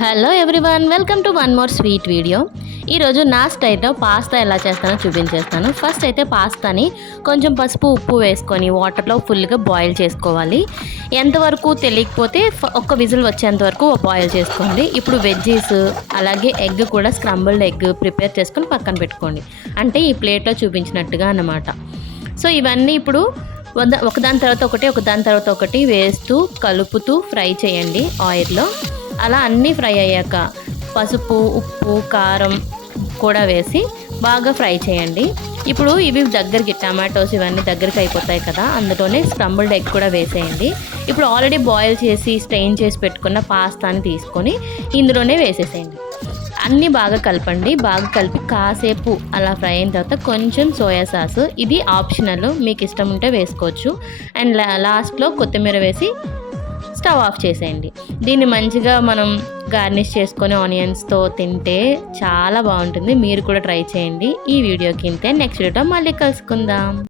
Hello everyone, welcome to one more sweet video. ఈరోజు నా స్టైల్లో పాస్తా ఎలా చేస్తానో చూపించేస్తాను. ఫస్ట్ అయితే పాస్తాని కొంచెం పసుపు ఉప్పు వేసుకొని వాటర్లో ఫుల్గా బాయిల్ చేసుకోవాలి. ఎంతవరకు తెలియకపోతే ఒక్క విజిల్ వచ్చేంత వరకు బాయిల్ చేసుకోండి. ఇప్పుడు వెజ్జీస్ అలాగే ఎగ్ కూడా స్క్రంబుల్డ్ ఎగ్ ప్రిపేర్ చేసుకొని పక్కన పెట్టుకోండి. అంటే ఈ ప్లేట్లో చూపించినట్టుగా అన్నమాట. సో ఇవన్నీ ఇప్పుడు ఒకదాని తర్వాత ఒకటి వేస్తూ కలుపుతూ ఫ్రై చేయండి ఆయిల్లో. అలా అన్నీ ఫ్రై అయ్యాక పసుపు ఉప్పు కారం కూడా వేసి బాగా ఫ్రై చేయండి. ఇప్పుడు ఇవి దగ్గరికి టమాటోస్ ఇవన్నీ దగ్గరికి అయిపోతాయి కదా, అందులోనే స్క్రంబుల్డ్ ఎగ్ కూడా వేసేయండి. ఇప్పుడు ఆల్రెడీ బాయిల్ చేసి స్ట్రెయిన్ చేసి పెట్టుకున్న పాస్తాని తీసుకొని ఇందులోనే వేసేసేయండి. అన్నీ బాగా కలపండి. బాగా కలిపి కాసేపు అలా ఫ్రై అయిన తర్వాత కొంచెం సోయా సాస్, ఇది ఆప్షనల్, మీకు ఇష్టం ఉంటే వేసుకోవచ్చు. అండ్ లాస్ట్లో కొత్తిమీర వేసి స్టవ్ ఆఫ్ చేసేయండి. దీన్ని మంచిగా మనం గార్నిష్ చేసుకొని ఆనియన్స్తో తింటే చాలా బాగుంటుంది. మీరు కూడా ట్రై చేయండి. ఈ వీడియోకి ఇంతే. నెక్స్ట్ వీడియోతో మళ్ళీ కలుసుకుందాం.